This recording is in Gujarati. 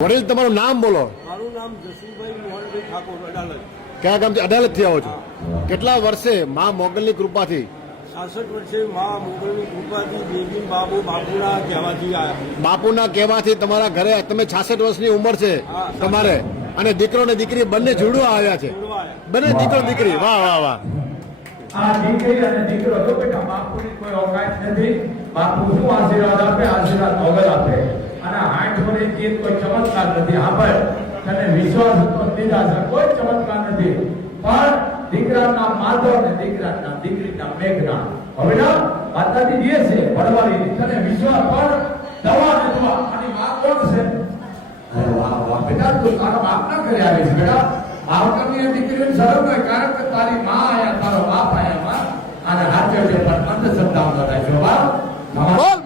વડીલ તમારું નામ બોલો. મારું નામ જસુભાઈ મોહનભાઈ ઠાકોર, અડાલજ. કયા ગામથી? અડાલજ થી આવો છો. કેટલા વર્ષે મા મોગલની કૃપાથી? 66 વર્ષે મા મોગલની કૃપાથી બેબી બાબુ બાપુના કહેવાથી આવ્યા. બાપુના કહેવાથી તમારા ઘરે તમે 66 વર્ષની ઉંમર છે તમારે, અને દીકરો ને દીકરી બંને જોડવા આવ્યા છે. બંને દીકરો દીકરી. વાહ વાહ વાહ. આ દીકરી અને દીકરો તો બેટા બાપુની કોઈ ઓકાત નથી. બાપુ શું આશીર્વાદ આપે? આશીર્વાદ મોગલ આપે. અને 8 વર્ષની જીત કોઈ ચમત્કાર નથી. આપણે તને વિશ્વાસ તો દીધા છે, કોઈ ચમત્કાર નથી. પણ દીકરાનું નામ માધવ ને દીકરાનું નામ દીકરીનું મેઘના. હવે ના માતાજી જે છે ભણવાની તને વિશ્વાસ પણ દવા નથી. આની માં કોણ છે? અરે વાહ વાહ બેટા, તું તારા બાપના ઘરે આવી છે બેટા. બાપની દીકરીની શરમ હોય, કારણ કે તારી માં આયા, તારો બાપ આયા માં. અને હાથે પણ અંધ શબ્દ રાખ્યો બાપ.